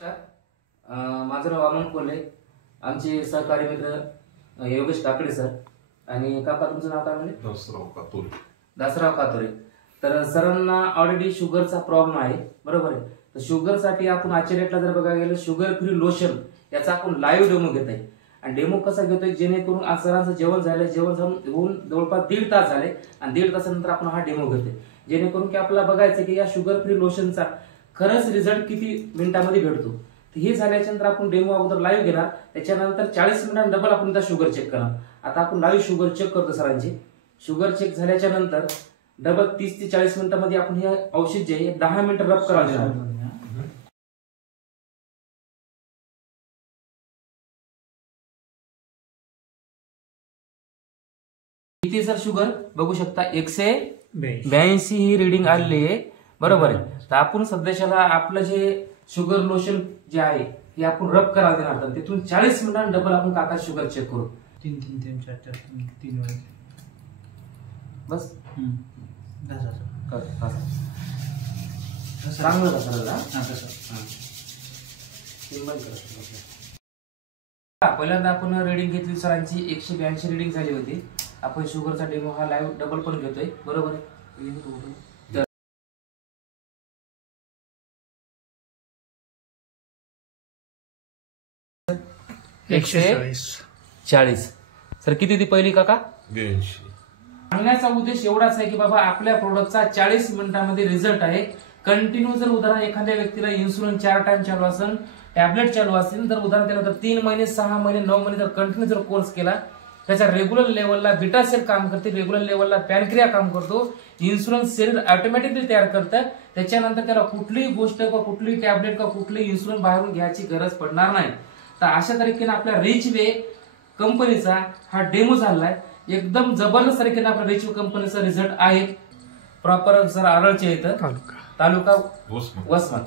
नमस्कार, माझं नाव अमन कोल्हे. आमचे सहकारी मित्र योगेश काकडे सर आणि काका तुमचं नाव काय म्हणजे? दासराव कातोरे. तर सरांना ऑलरेडी शुगरचा प्रॉब्लेम आहे, बरोबर आहे. तर शुगरसाठी आपण आजच्या डेटला जर बघायला गेलं शुगर फ्री लोशन याचा आपण लाईव्ह डेमो घेत आहे. आणि डेमो कसा घेतोय जेणेकरून आज सरांचं जेवण झालं, जेवण होऊन जवळपास 1.5 तास झाले आणि 1.5 तासानंतर आपण हा डेमो घेतोय जेणेकरून की आपल्याला बघायचं की या शुगर फ्री लोशनचा खरंच रिझल्ट किती मिनिटांमध्ये भेटतो. हे झाल्याच्या नंतर आपण डेमो अगोदर लाईव्ह घेणार, त्याच्यानंतर 40 मिनिटांनी डबल आपण त्या शुगर चेक करणार. आता आपण लाईव्ह शुगर चेक करतो सरांची. शुगर चेक झाल्याच्या नंतर डबल 30 ते 40 मिनिटांमध्ये आपण हे औषध जे आहे 10 मिनिटं रब करायला देणार. किती सर शुगर बघू शकता 182 ही रिडिंग आलेली आहे, बरोबर आहे. तर आपण सध्याच्याला आपलं जे शुगर लोशन जे आहे हे आपण रब करायला देणार. तर तिथून 40 मिनिटांनी डबल आपण काका शुगर चेक करू. 3 वेळा बस पहिल्यांदा आपण रिडिंग घेतली सरांची 182 रिडिंग झाली होती. आपण शुगरचा डेमो हा लाईव्ह डबल पण घेतोय, बरोबर आहे. 140 सर किती ती पहिली काका 82. सांगण्याचा उद्देश एवढाच आहे की बाबा आपल्या प्रोडक्टचा 40 मिनिटांमध्ये रिझल्ट आहे. कंटिन्यू जर उदाहरण एखाद्या व्यक्तीला इन्सुलिन 4 टाइम चालू असेल, टॅबलेट चालू असेल, जर उदाहरण त्यानंतर 3 महिने 6 महिने 9 महिने जर कंटिन्यू जर कोर्स केला, त्याच्या रेग्युलर लेवलला बीटा सेल काम करते, रेग्युलर लेवलला पॅनक्रिया काम करतो, इन्सुलिन शरीर ऑटोमॅटिकली तयार करतं. त्याच्यानंतर त्याला कुठलीही गोष्ट किंवा कुठलीही टॅबलेट किंवा कुठलीही इन्सुलिन बाहेरून घ्यायची गरज पडणार नाही. तर अशा तरीकेने आपल्या रिच वे कंपनीचा हा डेमो झालाय. एकदम जबरदस्त तरीकेने आपल्या रिच वे कंपनीचा रिझल्ट आहे. प्रॉपर सर आरळचे इथं तालुका वसमत.